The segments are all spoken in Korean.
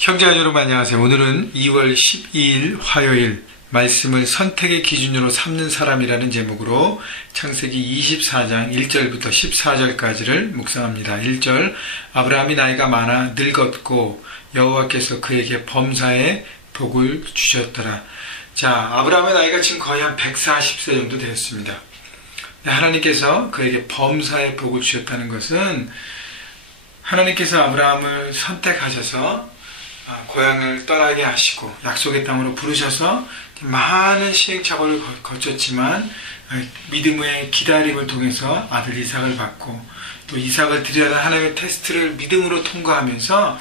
형제자 여러분 안녕하세요. 오늘은 2월 12일 화요일 말씀을 선택의 기준으로 삼는 사람이라는 제목으로 창세기 24장 1절부터 14절까지를 묵상합니다. 1절 아브라함이 나이가 많아 늙었고 여호와께서 그에게 범사의 복을 주셨더라. 자, 아브라함의 나이가 지금 거의 한 140세 정도 되었습니다. 하나님께서 그에게 범사의 복을 주셨다는 것은 하나님께서 아브라함을 선택하셔서 고향을 떠나게 하시고 약속의 땅으로 부르셔서 많은 시행착오를 거쳤지만 믿음의 기다림을 통해서 아들 이삭을 받고 또 이삭을 드려야 하는 하나님의 테스트를 믿음으로 통과하면서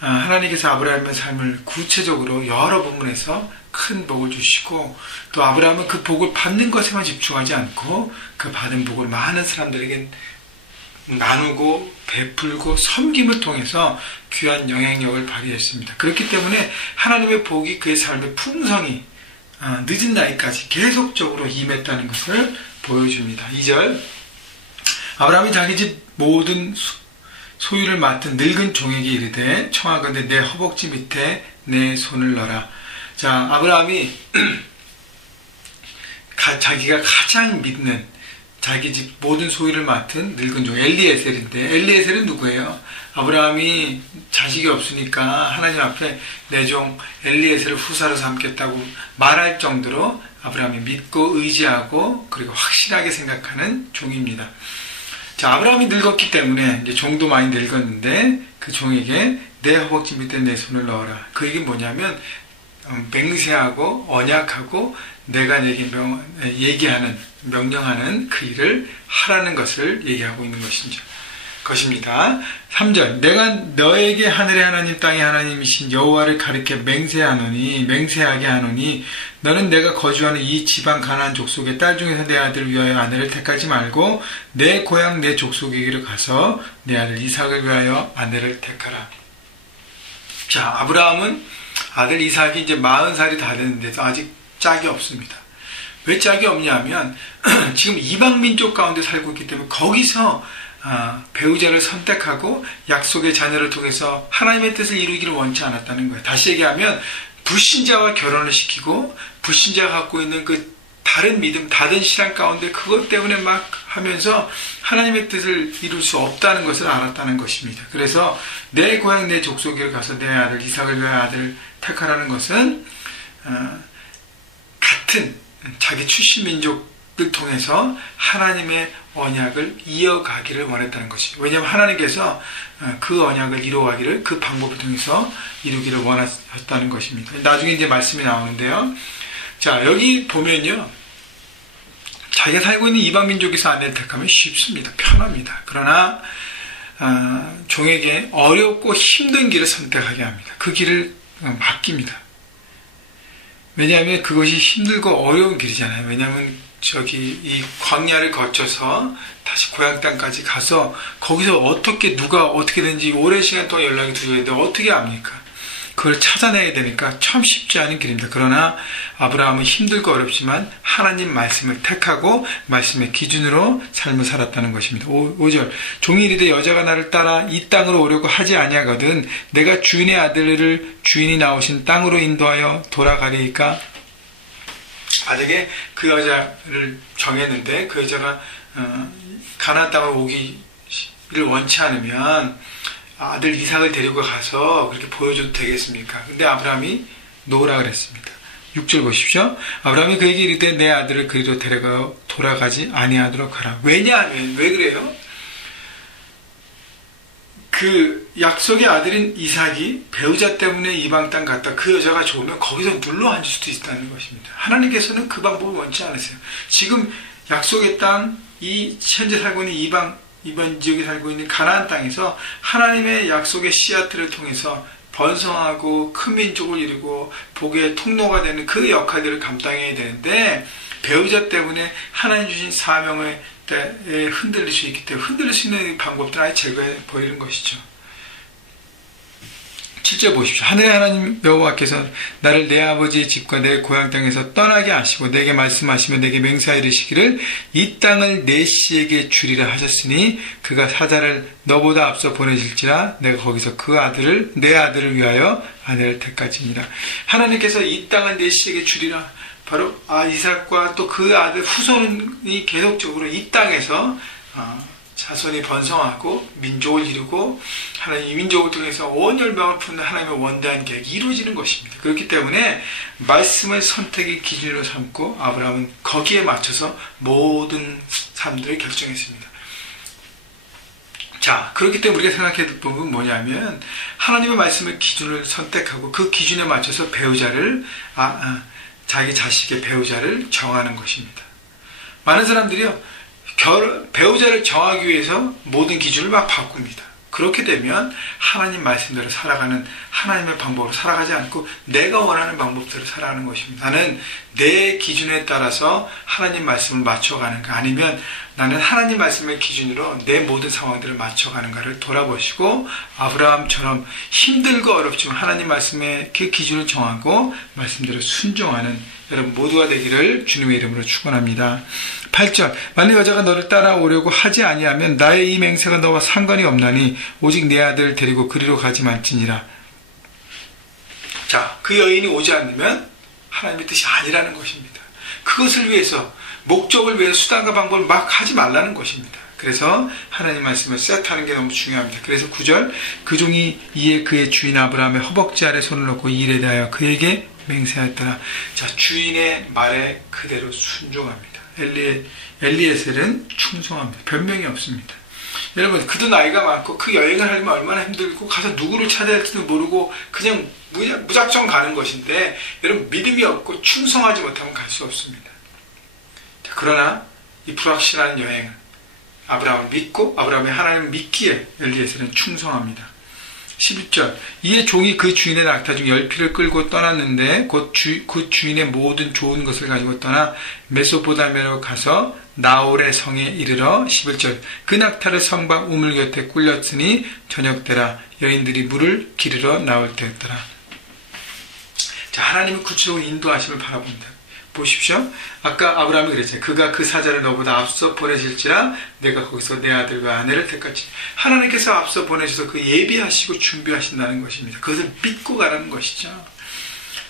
하나님께서 아브라함의 삶을 구체적으로 여러 부분에서 큰 복을 주시고 또 아브라함은 그 복을 받는 것에만 집중하지 않고 그 받은 복을 많은 사람들에게 나누고 베풀고 섬김을 통해서 귀한 영향력을 발휘했습니다. 그렇기 때문에 하나님의 복이 그의 삶의 풍성이 늦은 나이까지 계속적으로 임했다는 것을 보여줍니다. 2절 아브라함이 자기 집 모든 소유를 맡은 늙은 종에게 이르되 청하건대 내 허벅지 밑에 내 손을 넣어라. 자, 아브라함이 자기가 가장 믿는 자기 집 모든 소유를 맡은 늙은 종 엘리에셀인데 엘리에셀은 누구예요? 아브라함이 자식이 없으니까 하나님 앞에 내 종 엘리에셀을 후사로 삼겠다고 말할 정도로 아브라함이 믿고 의지하고 그리고 확실하게 생각하는 종입니다. 자, 아브라함이 늙었기 때문에 이제 종도 많이 늙었는데 그 종에게 내 허벅지 밑에 내 손을 넣어라. 그 얘기는 뭐냐면 맹세하고 언약하고 내가 내게 명령하는 그 일을 하라는 것을 얘기하고 있는 것입니다. 3절 내가 너에게 하늘의 하나님 땅의 하나님이신 여호와를 가리켜 맹세하게 하노니 너는 내가 거주하는 이 지방 가나안 족속의 딸 중에서 내 아들을 위하여 아내를 택하지 말고 내 고향 내 족속에게로 가서 내 아들 이삭을 위하여 아내를 택하라. 자, 아브라함은 아들 이삭이 이제 40살이 다 됐는데도 아직 짝이 없습니다. 왜 짝이 없냐면 지금 이방민족 가운데 살고 있기 때문에 거기서 배우자를 선택하고 약속의 자녀를 통해서 하나님의 뜻을 이루기를 원치 않았다는 거예요. 다시 얘기하면 불신자와 결혼을 시키고 불신자가 갖고 있는 그 다른 믿음, 다른 신앙 가운데 그것 때문에 막 하면서 하나님의 뜻을 이룰 수 없다는 것을 알았다는 것입니다. 그래서 내 고향 내 족속에 가서 내 아들 이삭을 위하여 아들을 택하라는 것은 같은 자기 출신 민족을 통해서 하나님의 언약을 이어가기를 원했다는 것입니다. 왜냐하면 하나님께서 그 언약을 이루어가기를 그 방법을 통해서 이루기를 원하셨다는 것입니다. 나중에 이제 말씀이 나오는데요. 자, 여기 보면요. 자기가 살고 있는 이방 민족에서 아내를 택하면 쉽습니다. 편합니다. 그러나 종에게 어렵고 힘든 길을 선택하게 합니다. 그 길을 맡깁니다. 왜냐하면 그것이 힘들고 어려운 길이잖아요. 왜냐하면 이 광야를 거쳐서 다시 고향 땅까지 가서 거기서 누가 어떻게든지 오랜 시간 동안 연락이 두셔야 되는데 어떻게 합니까? 그걸 찾아내야 되니까 참 쉽지 않은 길입니다. 그러나 아브라함은 힘들고 어렵지만 하나님 말씀을 택하고 말씀의 기준으로 삶을 살았다는 것입니다. 5절 종이 이르되 여자가 나를 따라 이 땅으로 오려고 하지 아니하거든 내가 주인의 아들을 주인이 나오신 땅으로 인도하여 돌아가리이까. 만약에 그 여자를 정했는데 그 여자가 가나안 땅을 오기를 원치 않으면 아들 이삭을 데리고 가서 그렇게 보여줘도 되겠습니까? 근데 아브라함이 노라 그랬습니다. 6절 보십시오. 아브라함이 그에게 이르되 내 아들을 그리로 데려가 돌아가지 아니하도록 하라. 왜냐하면 왜 그래요? 그 약속의 아들인 이삭이 배우자 때문에 이방 땅 갔다 그 여자가 좋으면 거기서 눌러 앉을 수도 있다는 것입니다. 하나님께서는 그 방법을 원치 않으세요. 지금 약속의 땅, 이 현재 살고 있는 이번 지역에 살고 있는 가나안 땅에서 하나님의 약속의 씨앗들을 통해서 번성하고 큰 민족을 이루고 복의 통로가 되는 그 역할들을 감당해야 되는데 배우자 때문에 하나님 주신 사명에 흔들릴 수 있기 때문에 흔들릴 수 있는 방법들을 아예 제거해 버리는 것이죠. 7절 보십시오. 하늘의 하나님 여호와께서 나를 내 아버지의 집과 내 고향 땅에서 떠나게 하시고 내게 말씀하시며 내게 맹세하여 이르시기를 이 땅을 내 씨에게 주리라 하셨으니 그가 사자를 너보다 앞서 보내실지라 내가 거기서 내 아들을 위하여 아내를 택할지니라. 하나님께서 이 땅을 내 씨에게 주리라. 바로 이삭과 또 그 아들 후손이 계속적으로 이 땅에서 자손이 번성하고 민족을 이루고 하나님 이 민족을 통해서 온 열방을 품는 하나님의 원대한 계획이 이루어지는 것입니다. 그렇기 때문에 말씀을 선택의 기준으로 삼고 아브라함은 거기에 맞춰서 모든 삶들을 결정했습니다. 자, 그렇기 때문에 우리가 생각해야 될 부분은 뭐냐면 하나님의 말씀을 기준을 선택하고 그 기준에 맞춰서 배우자를 자기 자식의 배우자를 정하는 것입니다. 많은 사람들이요 배우자를 정하기 위해서 모든 기준을 막 바꿉니다. 그렇게 되면 하나님 말씀대로 살아가는 하나님의 방법으로 살아가지 않고 내가 원하는 방법대로 살아가는 것입니다. 나는 내 기준에 따라서 하나님 말씀을 맞춰가는가 아니면 나는 하나님 말씀의 기준으로 내 모든 상황들을 맞춰가는가를 돌아보시고 아브라함처럼 힘들고 어렵지만 하나님 말씀의 그 기준을 정하고 말씀대로 순종하는 여러분 모두가 되기를 주님의 이름으로 축원합니다. 8절 만일 여자가 너를 따라오려고 하지 아니하면 나의 이 맹세가 너와 상관이 없나니 오직 내 아들을 데리고 그리로 가지 말지니라. 자, 그 여인이 오지 않으면 하나님의 뜻이 아니라는 것입니다. 그것을 위해서 목적을 위해서 수단과 방법을 막 하지 말라는 것입니다. 그래서 하나님 말씀을 세트하는 게 너무 중요합니다. 그래서 9절 그 종이 이에 그의 주인 아브라함의 허벅지 아래 손을 놓고 이 일에 대하여 그에게 맹세하였더라. 자, 주인의 말에 그대로 순종합니다. 엘리에셀은 충성합니다. 변명이 없습니다. 여러분 그도 나이가 많고 그 여행을 하려면 얼마나 힘들고 가서 누구를 찾아야 할지도 모르고 그냥 무작정 가는 것인데 여러분 믿음이 없고 충성하지 못하면 갈 수 없습니다. 자, 그러나 이 불확실한 여행은 아브라함을 믿고 아브라함의 하나님을 믿기에 엘리에셀은 충성합니다. 11절 이에 종이 그 주인의 낙타 중 10匹를 끌고 떠났는데 곧 그 주인의 모든 좋은 것을 가지고 떠나 메소포다미아로 가서 나홀의 성에 이르러 11절 그 낙타를 성 밖 우물 곁에 꿀렸으니 저녁때라 여인들이 물을 기르러 나올 때였더라. 자, 하나님은 구체적으로 인도하심을 바라봅니다. 보십시오. 아까 아브라함이 그랬잖아요. 그가 그 사자를 너보다 앞서 보내실지라 내가 거기서 내 아들과 아내를 택할지. 하나님께서 앞서 보내셔서 그 예비하시고 준비하신다는 것입니다. 그것을 믿고 가라는 것이죠.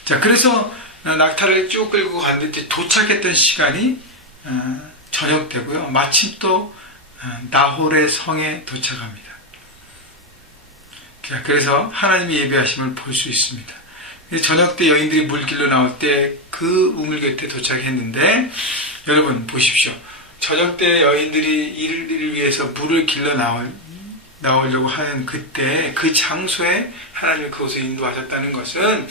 자, 그래서 낙타를 쭉 끌고 갔는데 도착했던 시간이 저녁 되고요. 마침 또 나홀의 성에 도착합니다. 자, 그래서 하나님의 예비하심을 볼 수 있습니다. 저녁 때 여인들이 물길로 나올 때 그 우물 곁에 도착했는데 여러분 보십시오. 저녁 때 여인들이 이를 위해서 물을 길러 나오려고 하는 그때 그 장소에 하나님이 그곳을 인도하셨다는 것은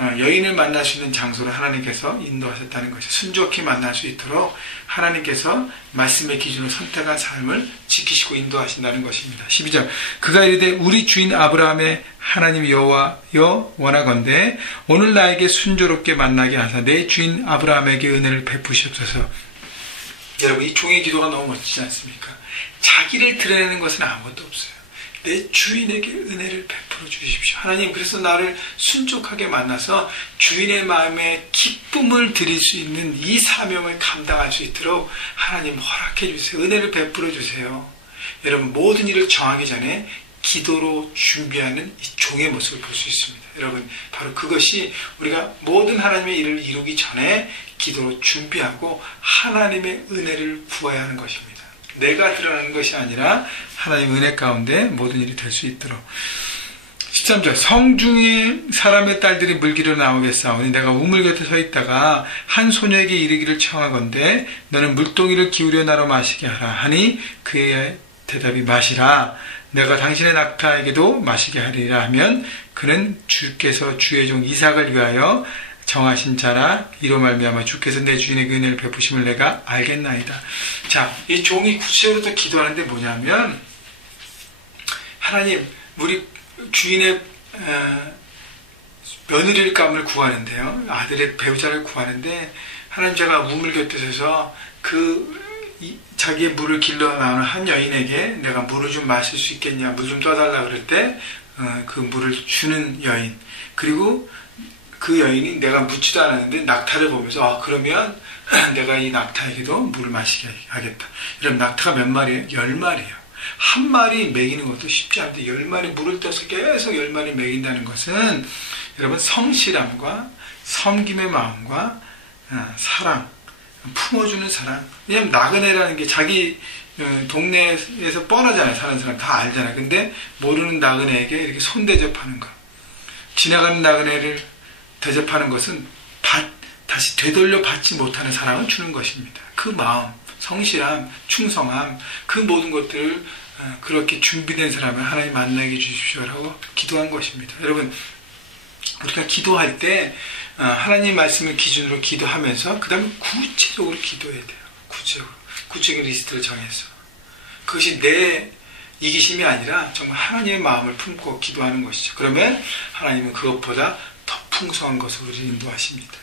여인을 만날 수 있는 장소를 하나님께서 인도하셨다는 것이죠. 순조롭게 만날 수 있도록 하나님께서 말씀의 기준을 선택한 삶을 지키시고 인도하신다는 것입니다. 12절 그가 이르되 우리 주인 아브라함의 하나님 여호와여 원하건대 오늘 나에게 순조롭게 만나게 하사 내 주인 아브라함에게 은혜를 베푸시옵소서. 여러분 이 종의 기도가 너무 멋지지 않습니까? 자기를 드러내는 것은 아무것도 없어요. 내 주인에게 은혜를 베풀어 주십시오. 하나님 그래서 나를 순종하게 만나서 주인의 마음에 기쁨을 드릴 수 있는 이 사명을 감당할 수 있도록 하나님 허락해 주세요. 은혜를 베풀어 주세요. 여러분 모든 일을 정하기 전에 기도로 준비하는 이 종의 모습을 볼 수 있습니다. 여러분 바로 그것이 우리가 모든 하나님의 일을 이루기 전에 기도로 준비하고 하나님의 은혜를 구해야 하는 것입니다. 내가 드러나는 것이 아니라 하나님의 은혜 가운데 모든 일이 될 수 있도록. 13절 성중에 사람의 딸들이 물기로 나오겠사오니 내가 우물 곁에 서 있다가 한 소녀에게 이르기를 청하건대 너는 물동이를 기울여 나로 마시게 하라 하니 그의 대답이 마시라 내가 당신의 낙타에게도 마시게 하리라 하면 그는 주께서 주의 종 이삭을 위하여 정하신 자라 이로 말미암아 주께서 내 주인에게 은혜를 베푸심을 내가 알겠나이다. 자, 이 종이 구체적으로 또 기도하는데 뭐냐면 하나님 우리 주인의 며느리감을 구하는데요. 아들의 배우자를 구하는데 하나님 제가 우물 곁에 서서 자기의 물을 길러 나오는 한 여인에게 내가 물을 좀 마실 수 있겠냐 물 좀 떠달라 그럴 때 그 물을 주는 여인, 그리고 그 여인이 내가 묻지도 않았는데 낙타를 보면서 그러면 내가 이 낙타에게도 물을 마시게 하겠다. 여러분, 낙타가 몇 마리예요? 10마리예요. 한 마리 먹이는 것도 쉽지 않은데 10마리 물을 떠서 계속 10마리 먹인다는 것은 여러분 성실함과 섬김의 마음과 사랑, 품어주는 사랑. 왜냐하면 나그네라는 게 자기 동네에서 뻔하잖아요. 사는 사람 다 알잖아요. 근데 모르는 나그네에게 이렇게 손 대접하는 거, 지나가는 나그네를 대접하는 것은 다시 되돌려 받지 못하는 사랑을 주는 것입니다. 그 마음, 성실함, 충성함, 그 모든 것들을 그렇게 준비된 사람을 하나님 만나게 해주십시오라고 기도한 것입니다. 여러분, 우리가 기도할 때 하나님 말씀을 기준으로 기도하면서 그 다음에 구체적으로 기도해야 돼요. 구체적인 리스트를 정해서. 그것이 내 이기심이 아니라 정말 하나님의 마음을 품고 기도하는 것이죠. 그러면 하나님은 그것보다 더 풍성한 것을 우리를 인도하십니다.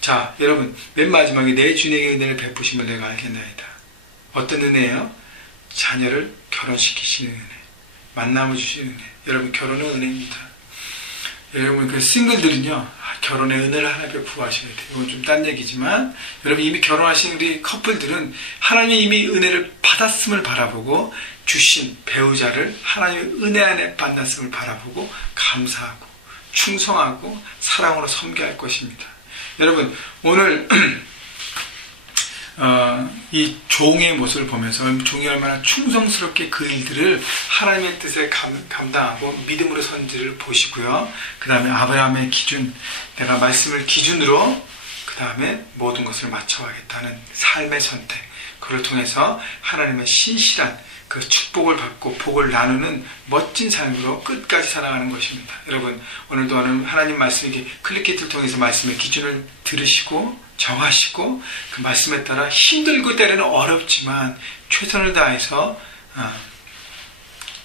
자, 여러분, 맨 마지막에 내 주님에게 은혜를 베푸심을 내가 알겠나이다. 어떤 은혜예요? 자녀를 결혼시키시는 은혜, 만남을 주시는 은혜. 여러분, 결혼은 은혜입니다. 여러분, 그 싱글들은요, 결혼의 은혜를 하나님 베푸하셔야 돼요. 이건 좀 딴 얘기지만, 여러분, 이미 결혼하신 우리 커플들은 하나님이 이미 은혜를 받았음을 바라보고, 주신 배우자를 하나님의 은혜 안에 만났음을 바라보고, 감사하고, 충성하고, 사랑으로 섬겨야 할 것입니다. 여러분, 오늘 이 종의 모습을 보면서 종이 얼마나 충성스럽게 그 일들을 하나님의 뜻에 감당하고 믿음으로 선지를 보시고요. 그 다음에 아브라함의 기준, 내가 말씀을 기준으로 그 다음에 모든 것을 맞춰가겠다는 삶의 선택, 그걸 통해서 하나님의 신실한 그 축복을 받고 복을 나누는 멋진 삶으로 끝까지 살아가는 것입니다. 여러분, 오늘도 하나님 말씀이 클릭히트를 통해서 말씀의 기준을 들으시고 정하시고 그 말씀에 따라 힘들고 때로는 어렵지만 최선을 다해서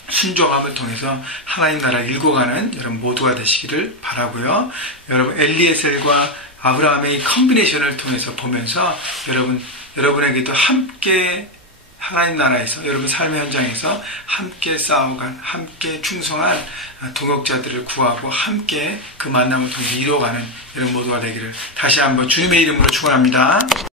순종함을 통해서 하나님 나라를 일궈가는 여러분 모두가 되시기를 바라고요. 여러분, 엘리에셀과 아브라함의 컨비네이션을 통해서 보면서 여러분에게도 함께 하나님 나라에서, 여러분 삶의 현장에서 함께 싸워간, 함께 충성한 동역자들을 구하고 함께 그 만남을 통해 이루어가는 여러분 모두가 되기를 다시 한번 주님의 이름으로 축원합니다.